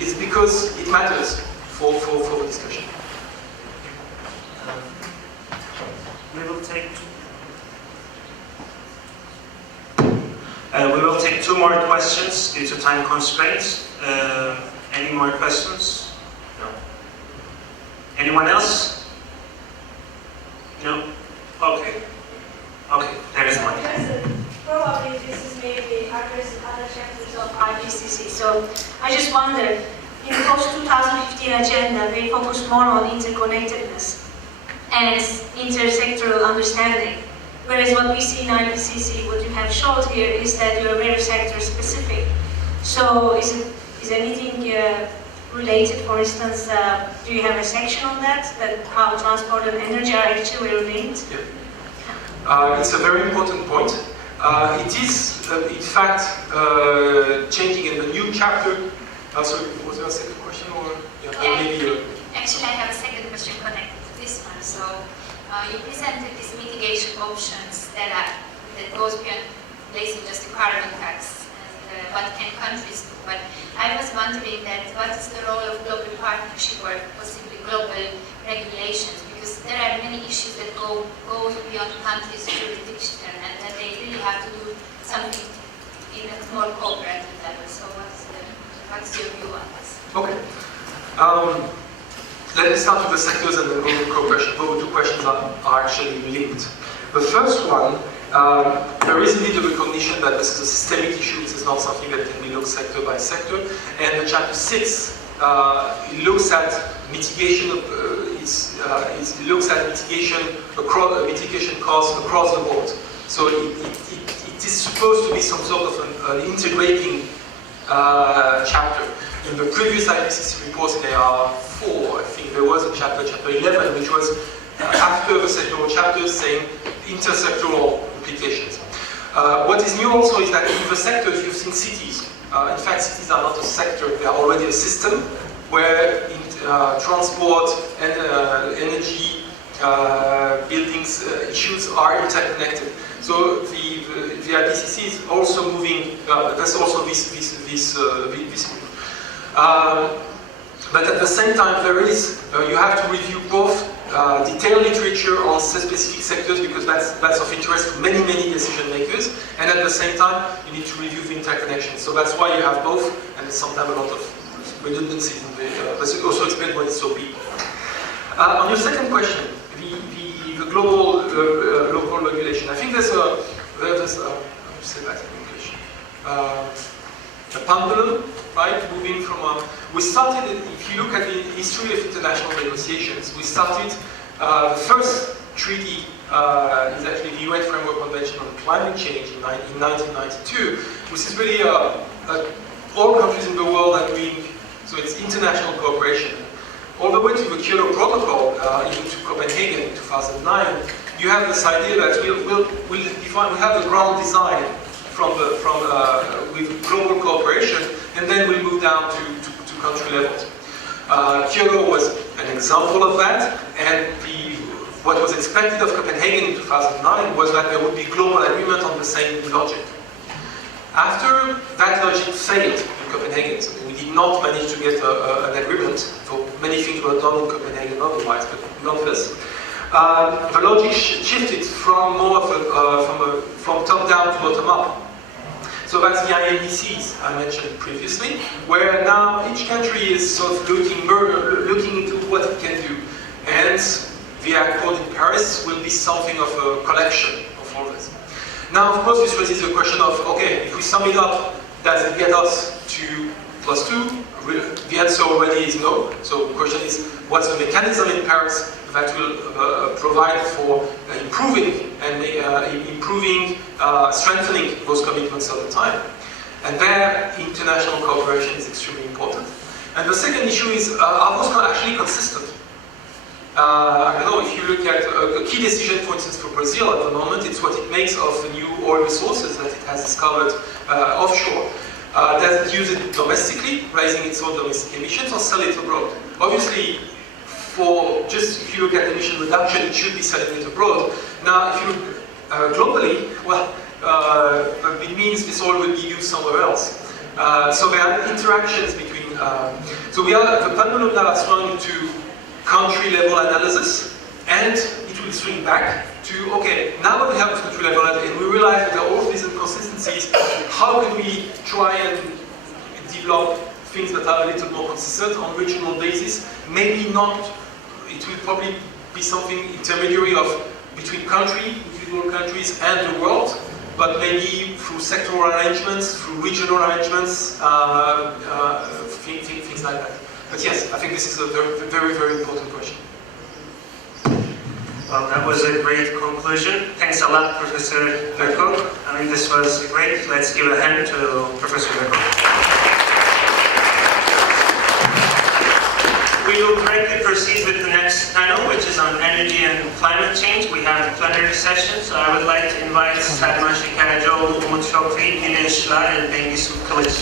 is because it matters for the discussion. We will take two more questions due to time constraints. Any more questions? No. Anyone else? No? Okay. Okay, there is one. Probably this is maybe addressing other chapters of IPCC. So I just wonder, in the post-2015 agenda, they focus more on interconnectedness and intersectoral understanding. Whereas what we see in IPCC, what you have showed here, is that you are very sector specific. So is anything related, for instance, do you have a section on that how transport and energy are actually linked? Yeah. It's a very important point. It is, in fact, changing in the new chapter. Sorry, was there a second question? Or maybe, actually, I have a second question connected to this one. So, you presented these mitigation options that goes beyond placing just a carbon tax and what can countries do. But I was wondering that what is the role of global partnership or possibly global regulations? Because there are many issues that go beyond countries' jurisdiction, and that they really have to do something in a more cooperative level. So what's your view on this? Okay. Let me start with the sectors and then global cooperation. Both the two questions are actually linked. The first one, there is indeed a recognition that this is a systemic issue. This is not something that can be looked sector by sector. And the chapter 6 looks at mitigation. It looks at mitigation costs across the board. So it is supposed to be some sort of an integrating chapter. In the previous IPCC reports, there are 4. I think there was a chapter 11, which was after the sectoral chapters saying intersectoral implications. What is new also is that in the sectors you've seen cities. In fact, cities are not a sector; they are already a system where transport and energy, buildings issues are interconnected. So the IPCC is also moving. That's also this move. But at the same time, there is you have to review both detailed literature on specific sectors because that's of interest to many decision makers, and at the same time you need to review the interconnection. So that's why you have both, and there's sometimes a lot of redundancies in the. But it also explains why it's so big. On your second question, the global local regulation. I think there's a how do you say that in English? A pendulum, right? Moving from we started, if you look at the history of international negotiations, we started, the first treaty is actually the UN Framework Convention on Climate Change in 1992, which is really all countries in the world are doing, so it's international cooperation. All the way to the Kyoto Protocol, even to Copenhagen in 2009, you have this idea that we'll have the ground design with global cooperation, and then we move down to country levels. Kyoto was an example of that, and what was expected of Copenhagen in 2009 was that there would be global agreement on the same logic. After that logic failed in Copenhagen, so we did not manage to get an agreement, so many things were done in Copenhagen otherwise, but nonetheless. The logic shifted from more of from top down to bottom up. So that's the INDCs I mentioned previously, where now each country is sort of looking into what it can do. And the Accord in Paris will be something of a collection of all this. Now, of course, this raises the question of, okay, if we sum it up, does it get us to +2? The answer already is no. So the question is, what's the mechanism in Paris that will provide for improving and strengthening those commitments over time? And there, international cooperation is extremely important. And the second issue is, are those actually consistent? I don't know, if you look at a key decision, for instance, for Brazil at the moment, it's what it makes of the new oil resources that it has discovered offshore. Does it use it domestically, raising its own domestic emissions, or sell it abroad? Obviously, if you look at emission reduction, it should be selling it abroad. Now, if you look globally, well, it means this oil will be used somewhere else. So there are interactions between So the pendulum now has swung to country level analysis, and it will swing back to, okay, now that we have this country level and we realize that there are all these inconsistencies, how can we try and develop things that are a little more consistent on regional basis? Maybe not, it will probably be something intermediary between individual countries and the world, but maybe through sectoral arrangements, through regional arrangements, things like that. But yes, I think this is a very, very, very important question. Well, that was a great conclusion. Thanks a lot, Professor Lecoq. I mean, this was great. Let's give a hand to Professor Lecoq. We will directly proceed with the next panel, which is on energy and climate change. We have a plenary session, so I would like to invite Selma Şekercioğlu, Umut Şokri, Nile Işlar, and Bengisu Kılıç.